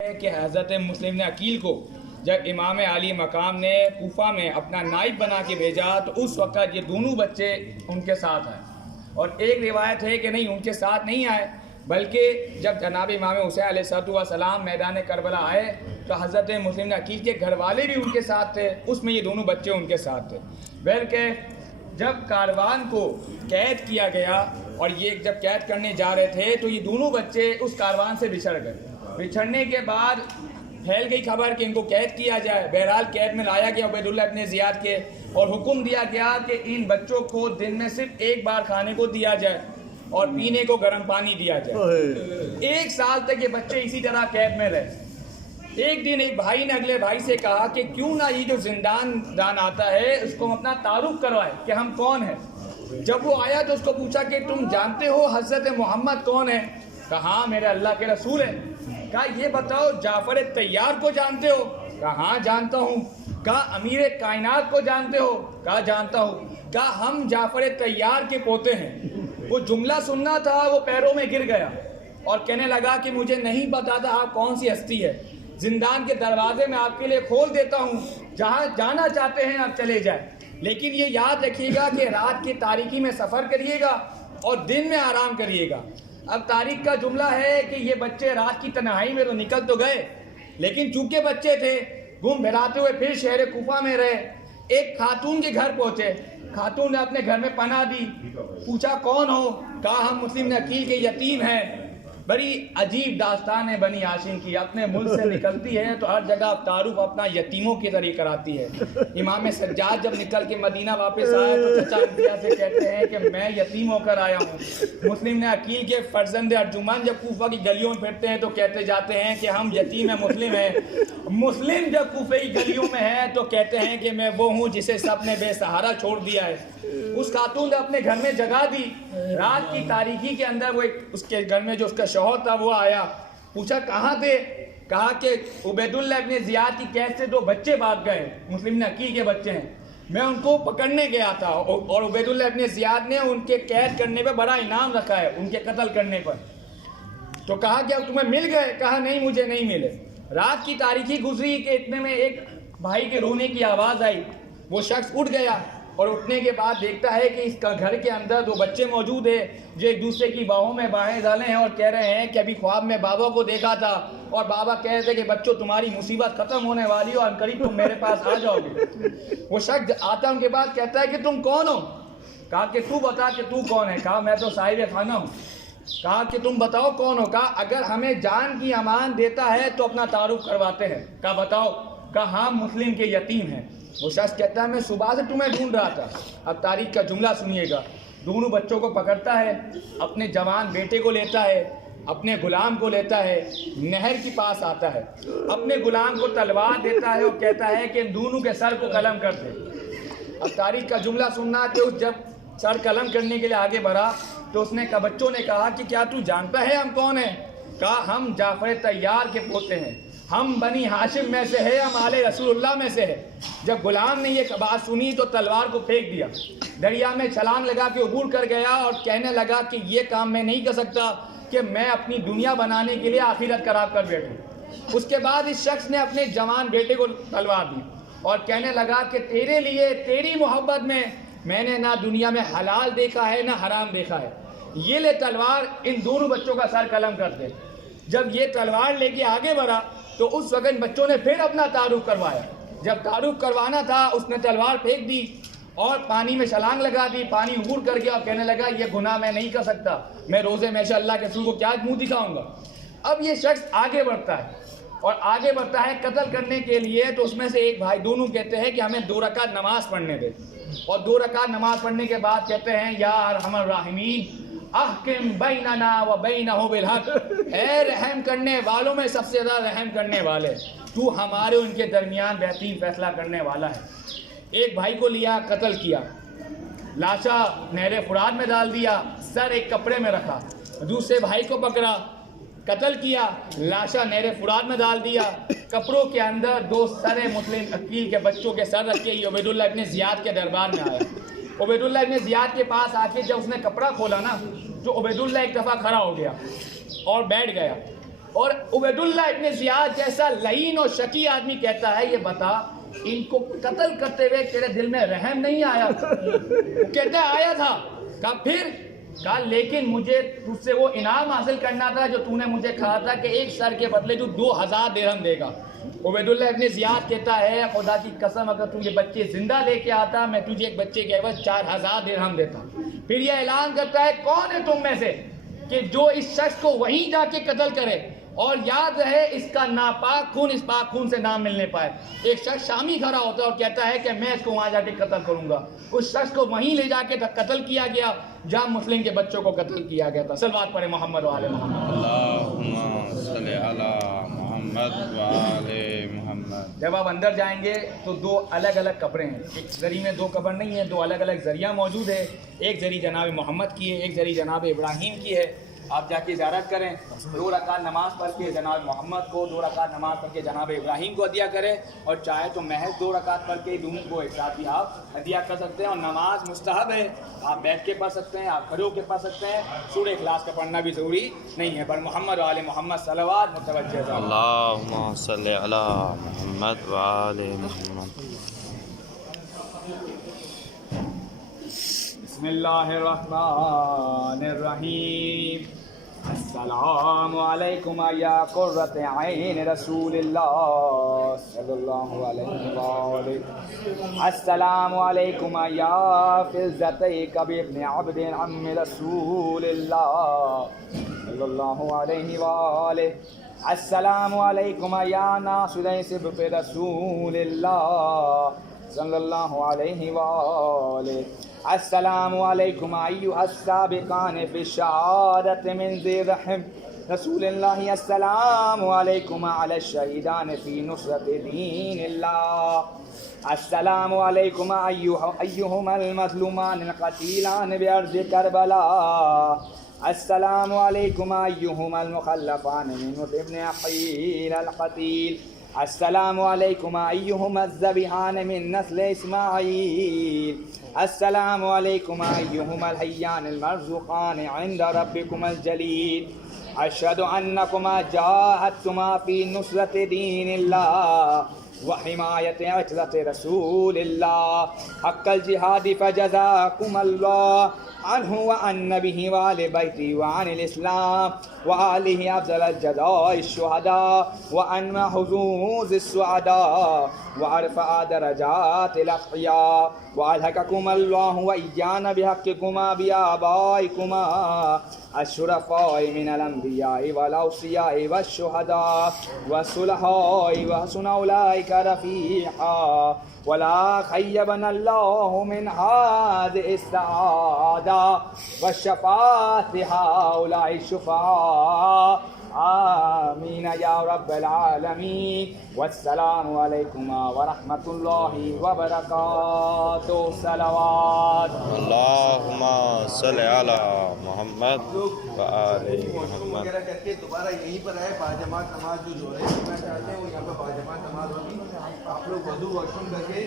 کہ حضرت مسلم نے عقیل کو جب امام علی مقام نے کوفہ میں اپنا نائب بنا کے بھیجا تو اس وقت یہ دونوں بچے ان کے ساتھ آئے، اور ایک روایت ہے کہ نہیں ان کے ساتھ نہیں آئے، بلکہ جب جناب امام حسین علیہ السلام میدان کربلا آئے تو حضرت مسلم عقیل کے گھر والے بھی ان کے ساتھ تھے، اس میں یہ دونوں بچے ان کے ساتھ تھے۔ بلکہ جب کاروان کو قید کیا گیا اور یہ جب قید کرنے جا رہے تھے تو یہ دونوں بچے اس کاروان سے بچھڑ گئے۔ بچھڑنے کے بعد پھیل گئی خبر کہ ان کو قید کیا جائے۔ بہرحال قید میں لایا گیا عبیداللہ ابن زیاد کے، اور حکم دیا گیا کہ ان بچوں کو دن میں صرف ایک بار کھانے کو دیا جائے اور پینے کو گرم پانی دیا جائے۔ 1 سال تک یہ بچے اسی طرح قید میں رہے۔ ایک دن ایک بھائی نے اگلے بھائی سے کہا کہ کیوں نہ یہ جو زندان دان آتا ہے اس کو ہم اپنا تعارف کروائے کہ ہم کون ہیں۔ جب وہ آیا تو اس کو پوچھا کہ تم جانتے ہو حضرت محمد کون ہے؟ کہا ہاں میرے اللہ کے رسول ہیں۔ کہا یہ بتاؤ جعفر طیار کو جانتے ہو؟ کہا ہاں جانتا ہوں۔ کہا امیر کائنات کو جانتے ہو؟ کہا جانتا ہوں۔ کہا ہم جعفر طیار کے پوتے ہیں۔ وہ جملہ سننا تھا وہ پیروں میں گر گیا اور کہنے لگا کہ مجھے نہیں پتا تھا آپ کون سی ہستی ہے، زندان کے دروازے میں آپ کے لیے کھول دیتا ہوں، جہاں جانا چاہتے ہیں آپ چلے جائیں، لیکن یہ یاد رکھیے گا کہ رات کی تاریکی میں سفر کریے گا اور دن میں آرام کریے گا۔ اب تاریخ کا جملہ ہے کہ یہ بچے رات کی تنہائی میں تو نکل تو گئے، لیکن چونکہ بچے تھے گم بھراتے ہوئے پھر شہر کوفہ میں رہے۔ ایک خاتون کے گھر پہنچے، خاتون نے اپنے گھر میں پناہ دی، پوچھا کون ہو؟ کہا ہم مسلم عقیل کے یتیم ہیں۔ بڑی عجیب داستان ہے بنی ہاشم کی، اپنے ملک سے نکلتی ہے تو ہر جگہ تعارف اپنا یتیموں کے ذریعے کراتی ہے۔ امام سجاد جب نکل کے مدینہ واپس آئے تو چچا انبیاء سے کہتے ہیں کہ میں یتیم ہو کر آیا ہوں۔ مسلم نے عقیل کے فرزند ارجمن جب کوفہ کی گلیوں میں پھرتے ہیں تو کہتے جاتے ہیں کہ ہم یتیم ہیں، مسلم ہیں۔ مسلم جب کوفہ کی گلیوں میں ہے تو کہتے ہیں کہ میں وہ ہوں جسے سب نے بے سہارا چھوڑ دیا ہے۔ اس خاتون نے اپنے گھر میں جگہ دی، رات کی تاریکی کے اندر وہ اس کے گھر میں جو اس کا شوہر تھا وہ آیا، پوچھا کہاں تھے؟ کہا کہ عبیداللہ ابن زیاد کی قید سے 2 بچے بھاگ گئے، مسلم عقیل کے بچے ہیں، میں ان کو پکڑنے گیا تھا، اور عبیداللہ ابن زیاد نے ان کے قید کرنے پہ بڑا انعام رکھا ہے، ان کے قتل کرنے پر۔ تو کہا کہ اب تمہیں مل گئے؟ کہا نہیں مجھے نہیں ملے۔ رات کی تاریکی گزری کہ اتنے میں ایک بھائی کے رونے کی آواز آئی، وہ شخص اٹھ گیا اور اٹھنے کے بعد دیکھتا ہے کہ اس کا گھر کے اندر 2 بچے موجود ہیں جو ایک دوسرے کی باہوں میں باہیں ڈالے ہیں اور کہہ رہے ہیں کہ ابھی خواب میں بابا کو دیکھا تھا اور بابا کہہ رہے تھے کہ بچوں تمہاری مصیبت ختم ہونے والی ہو، عنقریب تم میرے پاس آ جاؤ گے۔ وہ شخص آتا ان کے پاس کہتا ہے کہ تم کون ہو؟ کہا کہ تو بتا کہ تو کون ہے؟ کہا میں تو صاحب خانہ ہوں۔ کہا کہ تم بتاؤ کون ہو؟ کہا اگر ہمیں جان کی امان دیتا ہے تو اپنا تعارف کرواتے ہیں۔ کہا بتاؤ؟ کہا ہم مسلم کے یتیم ہیں۔ وہ شخص کہتا ہے میں صبح سے تمہیں ڈھونڈ رہا تھا۔ اب تاریخ کا جملہ سنیے گا۔ دونوں بچوں کو پکڑتا ہے، اپنے جوان بیٹے کو لیتا ہے، اپنے غلام کو لیتا ہے، نہر کے پاس آتا ہے، اپنے غلام کو تلوار دیتا ہے اور کہتا ہے کہ ان دونوں کے سر کو قلم کر دے۔ اب تاریخ کا جملہ سننا کہ جب سر قلم کرنے کے لیے آگے بڑھا تو اس نے بچوں نے کہا کہ کیا تو جانتا ہے ہم کون ہیں؟ کہا ہم جعفر طیار کے پوتے ہیں، ہم بنی ہاشم میں سے ہے، ہم آل رسول اللہ میں سے ہے۔ جب غلام نے یہ بات سنی تو تلوار کو پھینک دیا، دریا میں چھلانگ لگا کے عبور کر گیا اور کہنے لگا کہ یہ کام میں نہیں کر سکتا کہ میں اپنی دنیا بنانے کے لیے آخرت خراب کر بیٹھوں۔ اس کے بعد اس شخص نے اپنے جوان بیٹے کو تلوار دی اور کہنے لگا کہ تیرے لیے تیری محبت میں نے نہ دنیا میں حلال دیکھا ہے نہ حرام دیکھا ہے، یہ لے تلوار، ان دونوں بچوں کا سر قلم کر دے۔ جب یہ تلوار لے کے آگے بڑھا تو اس وقت بچوں نے پھر اپنا تعارف کروایا۔ جب تعارف کروانا تھا اس نے تلوار پھینک دی اور پانی میں چھلانگ لگا دی، پانی عبور کر گیا اور کہنے لگا یہ گناہ میں نہیں کر سکتا، میں روزے میں سے اللہ کے رسول کو کیا منہ دکھاؤں گا۔ اب یہ شخص آگے بڑھتا ہے اور آگے بڑھتا ہے قتل کرنے کے لیے، تو اس میں سے ایک بھائی دونوں کہتے ہیں کہ ہمیں 2 رکعت نماز پڑھنے دے، اور 2 رکعت نماز پڑھنے کے بعد کہتے ہیں یا ارحم الراحمین احکم بیننا و بینہ بالحق، اے رحم کرنے والوں میں سب سے زیادہ رحم کرنے والے، تو ہمارے ان کے درمیان بہترین فیصلہ کرنے والا ہے۔ ایک بھائی کو لیا، قتل کیا، لاشا نہر فرات میں ڈال دیا، سر ایک کپڑے میں رکھا۔ دوسرے بھائی کو پکڑا، قتل کیا، لاشا نہر فرات میں ڈال دیا، کپڑوں کے اندر 2 سر مسلم عقیل کے بچوں کے سر رکھ کے یہ عبیداللہ ابن زیاد کے دربار میں آیا۔ عبیداللہ ابن زیاد کے پاس آ کے جب اس نے کپڑا کھولا نا تو عبیداللہ ایک دفعہ کھڑا ہو گیا اور بیٹھ گیا اور عبید اللہ ابن زیاد جیسا لعین اور شقی آدمی کہتا ہے یہ بتا ان کو قتل کرتے ہوئے تیرے دل میں رحم نہیں آیا؟ وہ کہتا ہے آیا تھا۔ کہا پھر؟ کہا لیکن مجھے تجھ سے وہ انعام حاصل کرنا تھا جو تو نے مجھے کہا تھا کہ ایک سر کے بدلے تو 2000 درہم دے گا۔ عبید اللہ ابن زیاد کہتا ہے خدا کی قسم اگر تو یہ بچے زندہ لے کے آتا میں تجھے ایک بچے کے عوض 4000 درہم دیتا۔ پھر یہ اعلان کرتا ہے کون ہے تم میں سے کہ جو اس شخص کو وہیں جا کے قتل کرے، اور یاد رہے اس کا ناپاک خون اس پاک خون سے نہ ملنے پائے۔ ایک شخص شامی کھڑا ہوتا ہے اور کہتا ہے کہ میں اس کو وہاں جا کے قتل کروں گا۔ اس شخص کو وہیں لے جا کے قتل کیا گیا جہاں مسلم کے بچوں کو قتل کیا گیا تھا۔ صلوات پڑھیں محمد و آل محمد۔ اللہم صلی علی محمد و آل محمد۔ جب آپ اندر جائیں گے تو 2 الگ الگ قبریں ہیں، ایک زری میں 2 قبر نہیں ہیں، 2 الگ الگ ذریعہ موجود ہے۔ ایک زری جناب محمد کی ہے، ایک زری جناب ابراہیم کی ہے۔ آپ جا کے زیارت کریں، 2 رکعت نماز پڑھ کے جناب محمد کو، 2 رکعت نماز پڑھ کے جناب ابراہیم کو ہدیہ کریں، اور چاہے تو محض 2 رکعت پڑھ کے دونوں کو ایک ساتھ بھی آپ ہدیہ کر سکتے ہیں۔ اور نماز مستحب ہے، آپ بیٹھ کے پڑھ سکتے ہیں، آپ کھڑے ہو کے پڑھ سکتے ہیں، سورہ اخلاص کا پڑھنا بھی ضروری نہیں ہے۔ پر محمد و آل محمد صلوات متوجہ ذرا۔ اللہم صلی علی محمد و آل محمد۔ بسم اللہ الرحمن الرحیم۔ السلام علیکم یا قرۃ عین رسول اللہ صلی اللہ علیہ وآلہ۔ السلام علیکم یا فضۃ کبی ابن عبد عم رسول اللہ صلی اللہ علیہ وآلہ۔ السلام علیکم یا ناصر سبط رسول اللہ صلی اللہ علیہ وآلہ۔ السلام علیکم ایھا السابقان فی الشہادۃ من ذی رحم رسول اللہ۔ السلام علیکم علی الشہیدان فی نصرۃ دین اللہ۔ السلام علیکم ایھما المظلومان القتیلان بارض کربلا۔ السلام علیکم ایھما المخلفان من ابن عقیل القتیل۔ السلام علیکم ایھما الذبیحان من نسل اسماعیل۔ السلام علیکم ایھما الحیان المرزوقان عند ربکم الجلیل۔ اشہد انکما جاہدتما فی نصرۃ دین اللہ وحمایت عترۃ رسول اللہ حق الجہاد فجزاکم اللہ عنہ وعن نبیہ وآل بیتہ وعن الاسلام وآلہ افضل الجزاء الشہداء وعن حظوظ السعداء وارفع درجات الاقیاء والحقکم اللہ وإیانا بحقکما بآبائکما الشرفاء من الانبیاء والاوصیاء والشہداء والصلحاء وحسن اولئک رفیقا ولا خیبنا اللہ من هذه السعادة والشفاعة هؤلاء الشفعاء آمین یا رب العالمین۔ والسلام علیکم ورحمۃ اللہ وبرکاتہ۔ صلوات۔ اللہم صلی علی محمد و آل محمد۔ وغیرہ کر کے دوبارہ یہیں پر آئے، باجماعت نماز جو ہے میں چاہتے ہیں وہ یہاں پہ باجماعت نماز ہوگی، آپ لوگ وضو واش روم کر کے